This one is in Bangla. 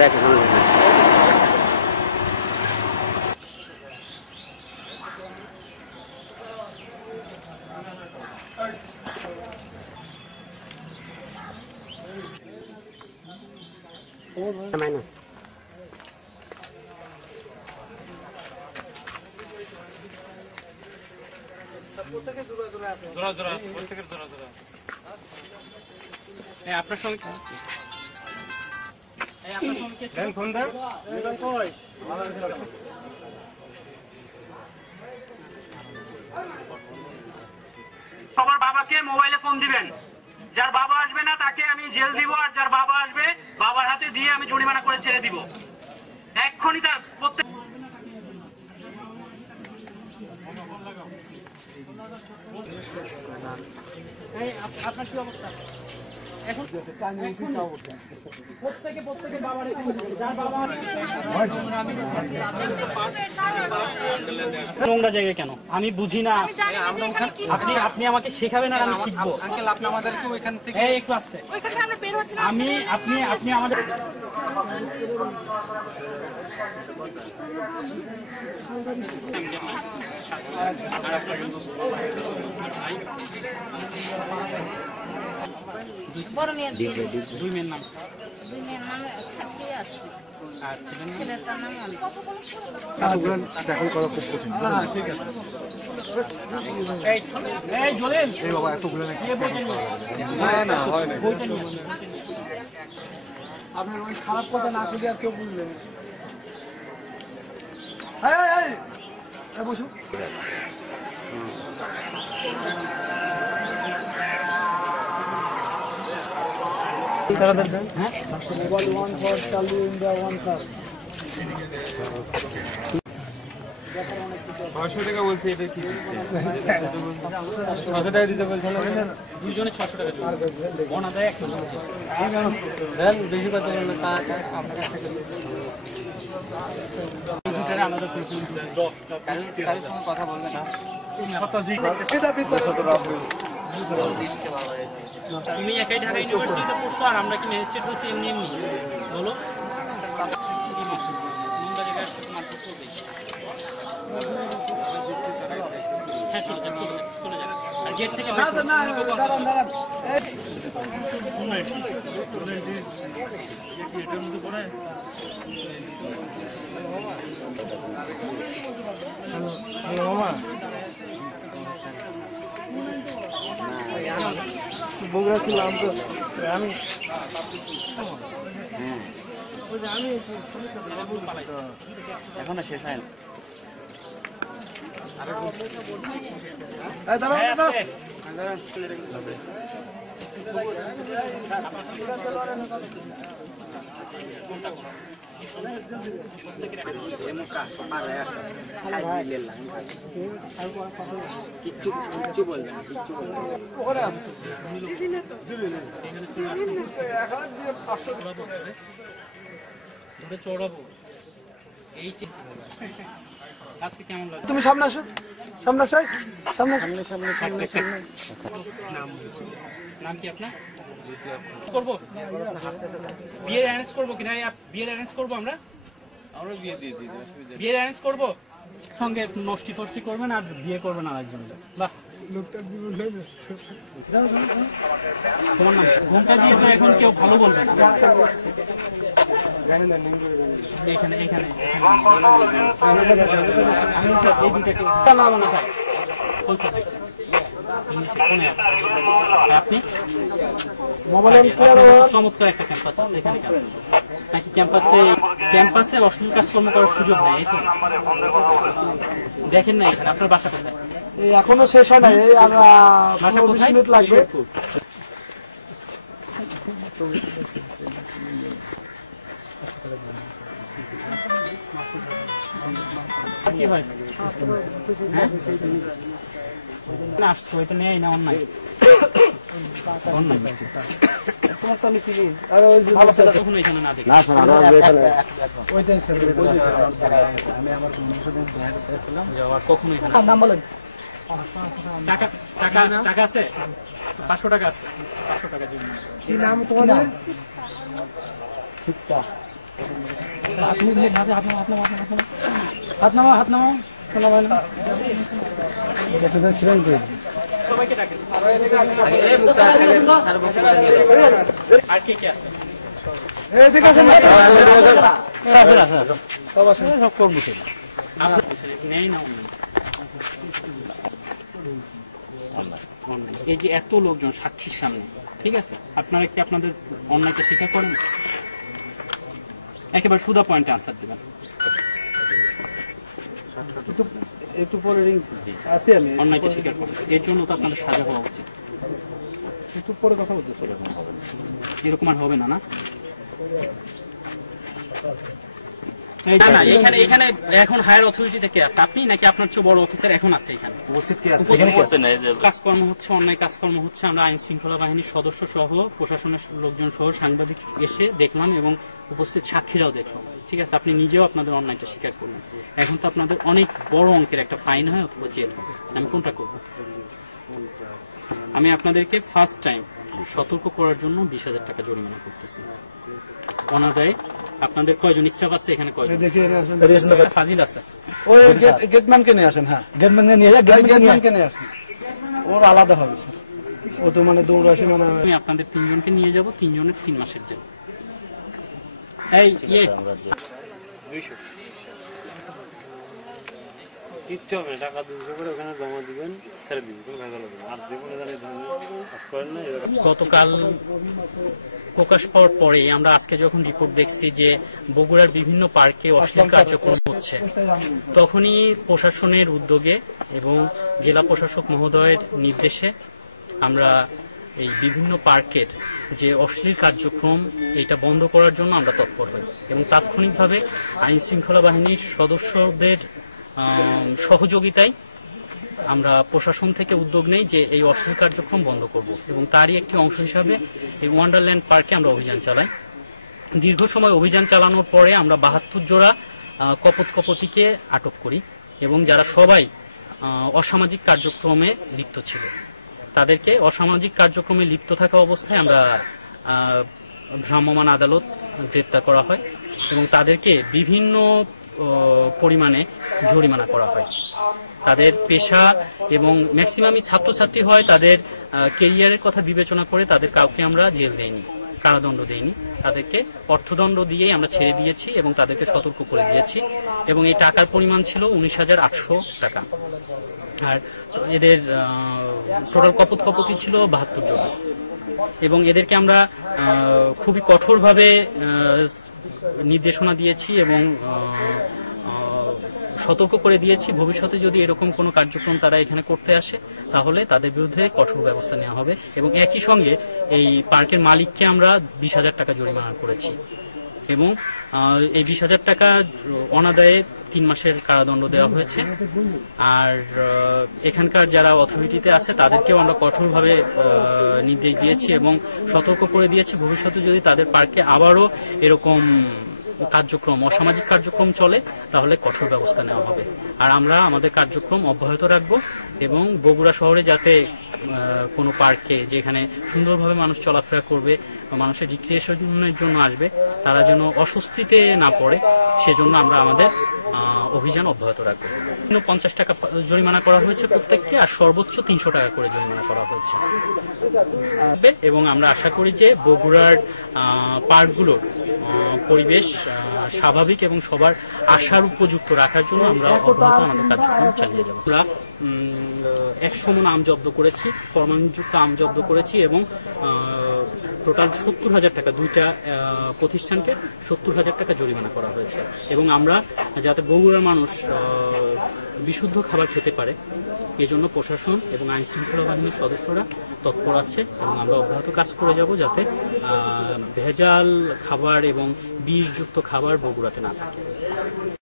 রাখেন মাইনাস আপনার সঙ্গে সবার বাবাকে মোবাইলে ফোন দিবেন। যার বাবা আসবে না তাকে আমি জেল দিব, আর যার বাবা আসবে বাবার হাতে দিয়ে আমি জরিমানা করে ছেড়ে দিব। এক্ষুনি তার প্রত্যেক আপনার কি অবস্থা এখন? প্রত্যেকে বাবার নোংরা জায়গায় কেন আমি বুঝি না। আপনি আমাকে শেখাবেন আর আমি শিখবো। একটু আসতে আপনি আমাদের দুই মেয়ের নাম আপনার খারাপ কথা না খুঁজে আর কেউ বুঝলেন বসুন। মোবাইল 1 ফর চালু ইন্ডিয়া 1 কার 600 টাকা বলছে। এটা কি 600 টাকা দিতে বলছেন না? দুজনে 600 টাকা দিবেন। ওনা দেয় 1 মাস দেন বেশি কথা বললে কারোর সঙ্গে কথা বলবে না। তুমি একাই ঢাকা ইউনিভার্সিটিতে পড়ছো আর আমরা কি ম্যাজিস্ট্রেট হচ্ছি এমনি এমনি? বলো হ্যাঁ চলে যান আর গেট থেকে বগুড়া ছিলাম তো আমি এখনো শেষ হয় না। কিচ্ছু বলবেন চড়াবো এই আজকে কেমন লাগে? তুমি সামনে আসো নাম কি আপনার? করবো বিয়ের অ্যারেঞ্জ করবো কিনা? বিয়ের অ্যারেঞ্জ করবো আমরা বিয়ে দিয়ে দিই। বিয়ের অ্যারেঞ্জ করবো, সঙ্গে নষ্টি ফষ্টি করবেন আর বিয়ে করবেন আর একজন। বাহ লোকটার জীবন তোমার নাম ঘুমটা দিয়ে তো এখন কেউ ভালো বলবে না। এখানে আপনি চমৎকার একটা ক্যাম্পাস আছে এখানে নাকি? ক্যাম্পাসে অশ্লীল কাজকর্ম করার সুযোগ নেই দেখেন না? এখানে আপনার বাসা কোথায়? এখনো শেষ হয় না, আর 20 মিনিট লাগবে। কি হয় আসছো এটা নেই না অন্যায়? টাকা আছে 500 টাকা আছে। 500 টাকা দিন। কি নাম তোমাদের? হাত নামাও, হাত নামাও। সবাইকে ডাকেন। আর কে কে আছে? নেই না এই যে এত লোকজন সাক্ষীর সামনে, ঠিক আছে, আপনারা কি আপনাদের অন্যায়কে স্বীকার করেন? একেবারে সুদা পয়েন্টে আনসার দেবেন। একটু পরে আসি আমি, অন্যায়কে স্বীকার করেন, এর জন্য তো আপনাদের সাজা হওয়া উচিত। একটু পরে কথা বলতেছি। এরকম আর হবে না, না? না, না, এখানে এখন হায়ার অথরিটিতে কে আছে? আপনি নাকি আপনার চেয়ে বড় অফিসার এখন আছে এখানে? কাজকর্ম হচ্ছে, অন্যায় কাজকর্ম হচ্ছে। আমরা আইন শৃঙ্খলা বাহিনীর সদস্য সহ প্রশাসনের লোকজন সহ সাংবাদিক এসে দেখলাম এবং উপস্থিত সাক্ষীরাও দেখলাম, ঠিক আছে? আপনি নিজেও আপনাদের অন্যায়টা স্বীকার করলেন। এখন তো আপনাদের অনেক বড় অঙ্কের একটা ফাইন হয় অথবা জেল হবে। আমি কোনটা করব? আমি আপনাদেরকে ফার্স্ট টাইম সতর্ক করার জন্য 20,000 টাকা জরিমানা করতেছি অনাদায়ে। আপনাদের কয়জন স্টাফ আছে এখানে? কয়জন? ফাজিল আছে, ওই গেটম্যানকে নিয়ে আসেন। হ্যাঁ, গেটম্যানকে নিয়ে আসেন। ওর আলাদা হবে স্যার, ও তো মানে দৌড়াসি মানে। আমি আপনাদের 3 জনকে নিয়ে যাব, 3 জনের 3 মাসের জেল। এই কিচ্ছু হবে না, টাকা 200 করে ওখানে জমা দিবেন, ছেড়ে দিবেন, কোনো ভেজাল হবে না। আর জীবনে জানি কাজ করেন না। গতকাল প্রকাশ পাওয়ার পরে আমরা আজকে যখন রিপোর্ট দেখছি যে বগুড়ার বিভিন্ন পার্কে অশ্লীল কার্যক্রম হচ্ছে, তখনই প্রশাসনের উদ্যোগে এবং জেলা প্রশাসক মহোদয়ের নির্দেশে আমরা এই বিভিন্ন পার্কের যে অশ্লীল কার্যক্রম এটা বন্ধ করার জন্য আমরা তৎপর হই এবং তাৎক্ষণিকভাবে আইন শৃঙ্খলা বাহিনীর সদস্যদের সহযোগিতায় আমরা প্রশাসন থেকে উদ্যোগ নেই যে এই অশ্লীল কার্যক্রম বন্ধ করব এবং তারই একটি অংশ হিসাবে এই ওয়ান্ডারল্যান্ড পার্কে আমরা অভিযান চালাই। দীর্ঘ সময় অভিযান চালানোর পরে আমরা 72 জোড়া কপোতকে আটক করি এবং যারা সবাই অসামাজিক কার্যক্রমে লিপ্ত ছিল তাদেরকে অসামাজিক কার্যক্রমে লিপ্ত থাকা অবস্থায় আমরা ভ্রাম্যমাণ আদালত গ্রেপ্তার করা হয় এবং তাদেরকে বিভিন্ন পরিমাণে জরিমানা করা হয়। তাদের পেশা এবং ম্যাক্সিমামই ছাত্রছাত্রী হয়, তাদের কেরিয়ারের কথা বিবেচনা করে তাদের কাউকে আমরা জেল দেইনি, কারাদণ্ড দেইনি, তাদেরকে অর্থদণ্ড দিয়েই আমরা ছেড়ে দিয়েছি এবং তাদেরকে সতর্ক করে দিয়েছি এবং এই টাকার পরিমাণ ছিল 19,800 টাকা। আর এদের টোটাল কপোতী ছিল 72 জন এবং এদেরকে আমরা খুবই কঠোরভাবে নির্দেশনা দিয়েছি এবং সতর্ক করে দিয়েছি ভবিষ্যতে যদি এরকম কোনো কার্যক্রম তারা এখানে করতে আসে তাহলে তাদের বিরুদ্ধে কঠোর ব্যবস্থা নেওয়া হবে এবং একই সঙ্গে এই পার্কের মালিককে আমরা 20,000 টাকা জরিমানা করেছি এবং এই 20,000 টাকা অনাদায়ে 3 মাসের কারাদণ্ড দেওয়া হয়েছে। আর এখানকার যারা অথরিটিতে আছে তাদেরকেও আমরা কঠোরভাবে নির্দেশ দিয়েছি এবং সতর্ক করে দিয়েছি ভবিষ্যতে যদি তাদের পার্কে আবারও এরকম কার্যক্রম অসামাজিক কার্যক্রম চলে তাহলে কঠোর ব্যবস্থা নেওয়া হবে। আর আমরা আমাদের কার্যক্রম অব্যাহত রাখবো এবং বগুড়া শহরে যাতে কোনো পার্কে যেখানে সুন্দরভাবে মানুষ চলাফেরা করবে বা মানুষের রিক্রিয়েশনের জন্য আসবে তারা যেন অস্বস্তিতে না পড়ে সেজন্য আমরা আমাদের অভিযান অব্যাহত রাখবো। 50 টাকা জরিমানা করা হয়েছে প্রত্যেককে আর সর্বোচ্চ 300 টাকা করে জরিমানা করা হয়েছে এবং আমরা আশা করি যে বগুড়ার পার্কগুলোর পরিবেশ স্বাভাবিক এবং সবার আশার উপযুক্ত রাখার জন্য আমরা অব্যাহত আমাদের কার্যক্রম চালিয়ে যাব। আমরা 100 মণ আম জব্দ করেছি, ফরমানযুক্ত আম জব্দ করেছি এবং টোটাল 70,000 টাকা দুইটা প্রতিষ্ঠানকে 70,000 টাকা জরিমানা করা হয়েছে এবং আমরা যাতে বগুড়ার মানুষ বিশুদ্ধ খাবার খেতে পারে এই জন্য প্রশাসন এবং আইন শৃঙ্খলা বাহিনীর সদস্যরা তৎপর আছে এবং আমরা অব্যাহত কাজ করে যাব যাতে ভেজাল খাবার এবং বিষযুক্ত খাবার বগুড়াতে না থাকে।